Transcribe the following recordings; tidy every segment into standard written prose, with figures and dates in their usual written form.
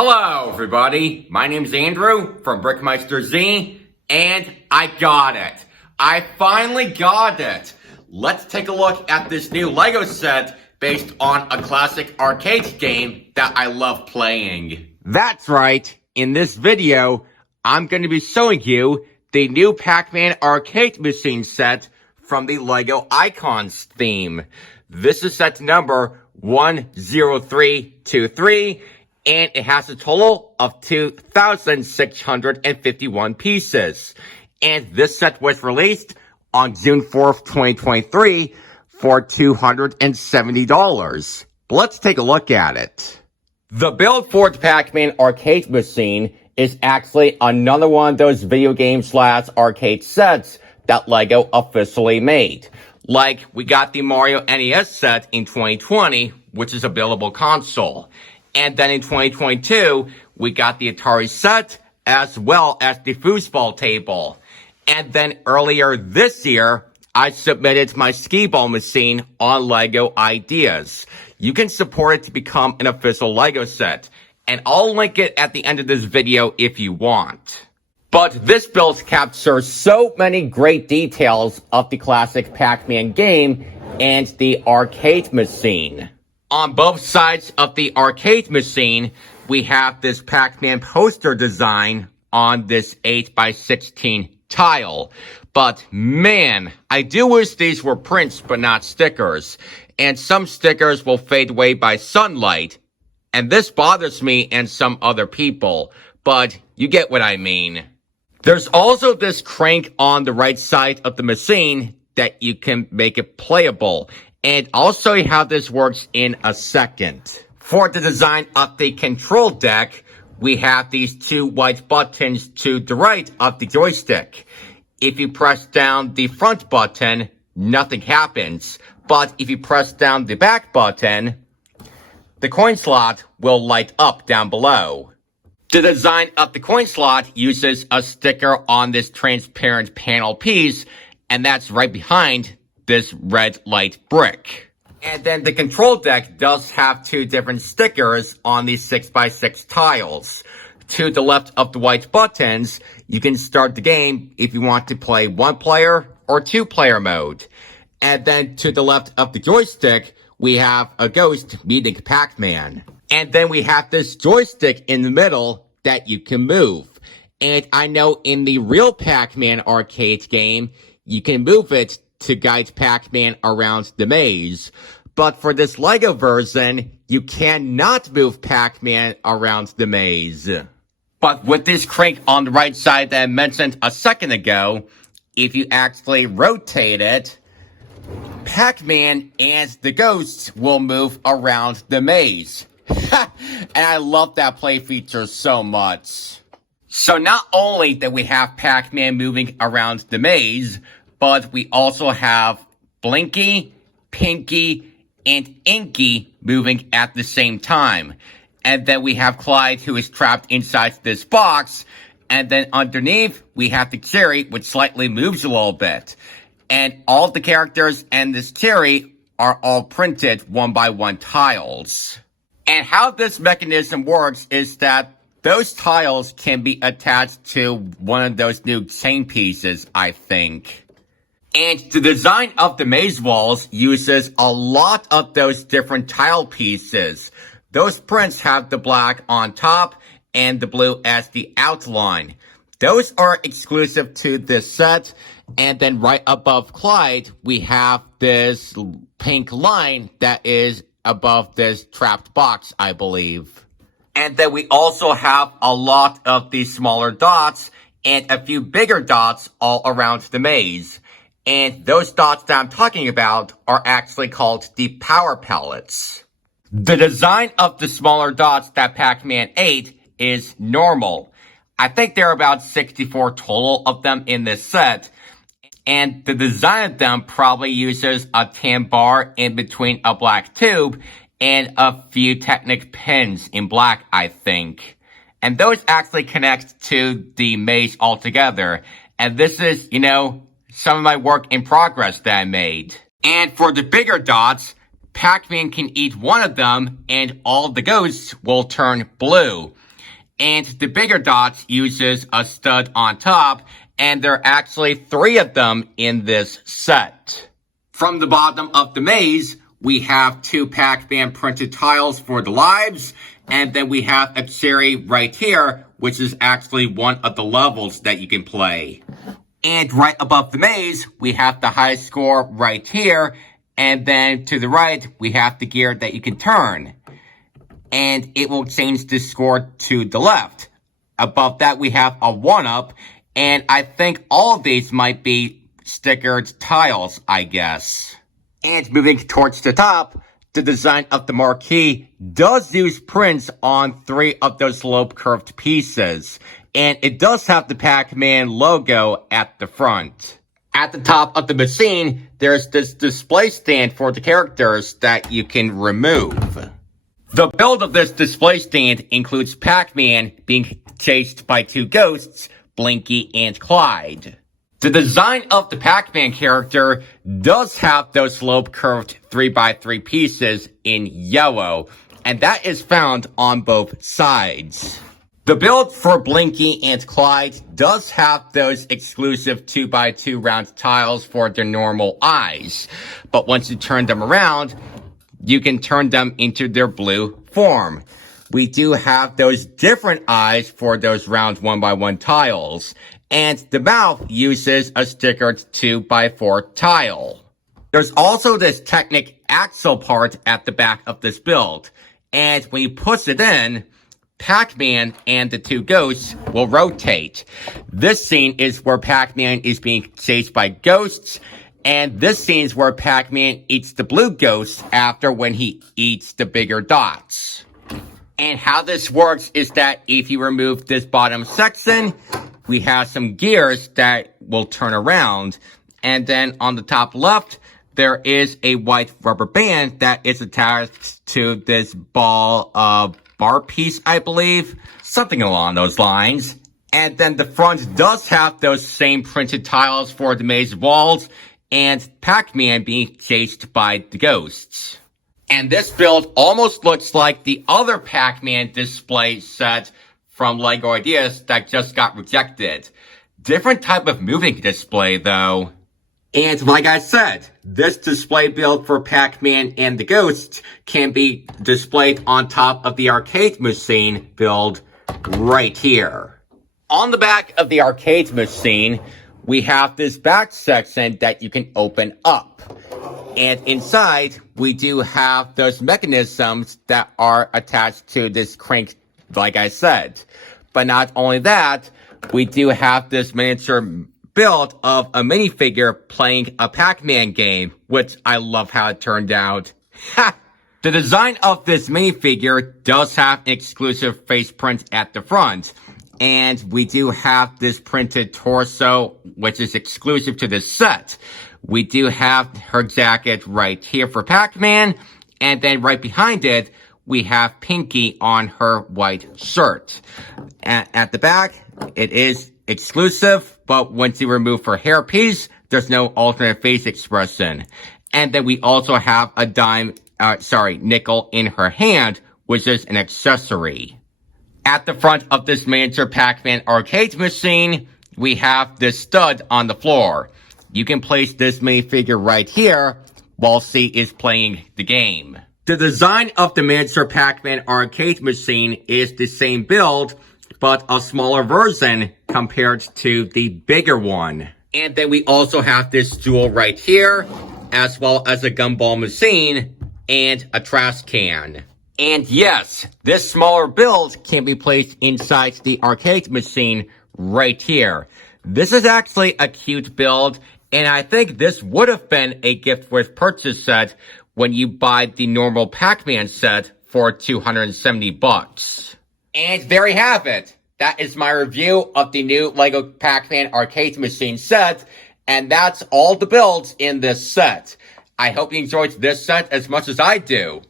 Hello, everybody. My name's Andrew from BrickMeisterZ, and I got it. I finally got it. Let's take a look at this new Lego set based on a classic arcade game that I love playing. That's right. In this video, I'm going to be showing you the new Pac-Man Arcade Machine set from the Lego Icons theme. This is set number 10323. And it has a total of 2,651 pieces. And this set was released on June 4th, 2023 for $270. Let's take a look at it. The build for the Pac-Man Arcade Machine is actually another one of those video game / arcade sets that LEGO officially made. Like, we got the Mario NES set in 2020, which is a buildable console. And then in 2022, we got the Atari set, as well as the foosball table. And then earlier this year, I submitted my skee-ball machine on LEGO Ideas. You can support it to become an official LEGO set. And I'll link it at the end of this video if you want. But this build captures so many great details of the classic Pac-Man game and the arcade machine. On both sides of the arcade machine, we have this Pac-Man poster design on this 8x16 tile. But man, I do wish these were prints but not stickers. And some stickers will fade away by sunlight. And this bothers me and some other people. But you get what I mean. There's also this crank on the right side of the machine that you can make it playable. And I'll show you how this works in a second. For the design of the control deck, we have these two white buttons to the right of the joystick. If you press down the front button, nothing happens. But if you press down the back button, the coin slot will light up down below. The design of the coin slot uses a sticker on this transparent panel piece, and that's right behind this red light brick. And then the control deck does have two different stickers on these 6x6 tiles. To the left of the white buttons, you can start the game if you want to play 1-player or 2-player mode. And then to the left of the joystick, we have a ghost meeting Pac-Man. And then we have this joystick in the middle that you can move. And I know in the real Pac-Man arcade game, you can move it to guide Pac-Man around the maze. But for this LEGO version, you cannot move Pac-Man around the maze. But with this crank on the right side that I mentioned a second ago, if you actually rotate it, Pac-Man and the ghosts will move around the maze. And I love that play feature so much. So not only that we have Pac-Man moving around the maze, but we also have Blinky, Pinky, and Inky moving at the same time. And then we have Clyde, who is trapped inside this box. And then underneath, we have the cherry, which slightly moves a little bit. And all the characters and this cherry are all printed 1x1 tiles. And how this mechanism works is that those tiles can be attached to one of those new chain pieces, I think. And the design of the maze walls uses a lot of those different tile pieces. Those prints have the black on top and the blue as the outline. Those are exclusive to this set. And then right above Clyde, we have this pink line that is above this trapped box, I believe. And then we also have a lot of these smaller dots and a few bigger dots all around the maze. And those dots that I'm talking about are actually called the power pellets. The design of the smaller dots that Pac-Man ate is normal. I think there are about 64 total of them in this set. And the design of them probably uses a tan bar in between a black tube and a few Technic pins in black, I think. And those actually connect to the maze altogether. And this is, some of my work in progress that I made. And for the bigger dots, Pac-Man can eat one of them and all the ghosts will turn blue. And the bigger dots uses a stud on top, and there are actually 3 of them in this set. From the bottom of the maze, we have 2 Pac-Man printed tiles for the lives, and then we have a cherry right here, which is actually one of the levels that you can play. And right above the maze, we have the high score right here, and then to the right, we have the gear that you can turn. And it will change the score to the left. Above that, we have a 1-up, and I think all of these might be stickered tiles, I guess. And moving towards the top, the design of the marquee does use prints on 3 of those slope-curved pieces. And it does have the Pac-Man logo at the front. At the top of the machine, there's this display stand for the characters that you can remove. The build of this display stand includes Pac-Man being chased by 2 ghosts, Blinky and Clyde. The design of the Pac-Man character does have those slope-curved 3x3 pieces in yellow, and that is found on both sides. The build for Blinky and Clyde does have those exclusive 2x2 round tiles for their normal eyes, but once you turn them around, you can turn them into their blue form. We do have those different eyes for those round 1x1 tiles, and the mouth uses a stickered 2x4 tile. There's also this Technic axle part at the back of this build, and when you push it in, Pac-Man and the 2 ghosts will rotate. This scene is where Pac-Man is being chased by ghosts, and this scene is where Pac-Man eats the blue ghosts after when he eats the bigger dots. And how this works is that if you remove this bottom section, we have some gears that will turn around. And then on the top left, there is a white rubber band that is attached to this ball of bar piece, I believe. Something along those lines. And then the front does have those same printed tiles for the maze walls and Pac-Man being chased by the ghosts. And this build almost looks like the other Pac-Man display set from LEGO Ideas that just got rejected. Different type of moving display though. And like I said, this display build for Pac-Man and the Ghosts can be displayed on top of the arcade machine build right here. On the back of the arcade machine, we have this back section that you can open up. And inside, we do have those mechanisms that are attached to this crank, like I said. But not only that, we do have this miniature build of a minifigure playing a Pac-Man game, which I love how it turned out. Ha! The design of this minifigure does have an exclusive face print at the front. And we do have this printed torso, which is exclusive to this set. We do have her jacket right here for Pac-Man, and then right behind it, we have Pinky on her white shirt. At the back, it is exclusive, but once you remove her hairpiece, there's no alternate face expression. And then we also have a nickel in her hand, which is an accessory. At the front of this miniature Pac-Man arcade machine, we have this stud on the floor. You can place this minifigure right here while C is playing the game. The design of the miniature Pac-Man arcade machine is the same build, but a smaller version compared to the bigger one. And then we also have this stool right here, as well as a gumball machine and a trash can. And yes, this smaller build can be placed inside the arcade machine right here. This is actually a cute build, and I think this would have been a gift with purchase set when you buy the normal Pac-Man set for $270. And there you have it. That is my review of the new LEGO Pac-Man Arcade Machine set, and that's all the builds in this set. I hope you enjoyed this set as much as I do.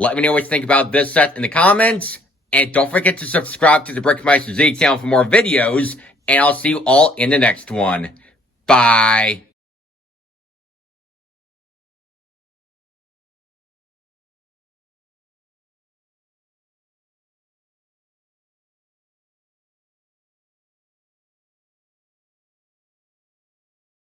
Let me know what you think about this set in the comments, and don't forget to subscribe to the BrickMeisterZ channel for more videos, and I'll see you all in the next one. Bye.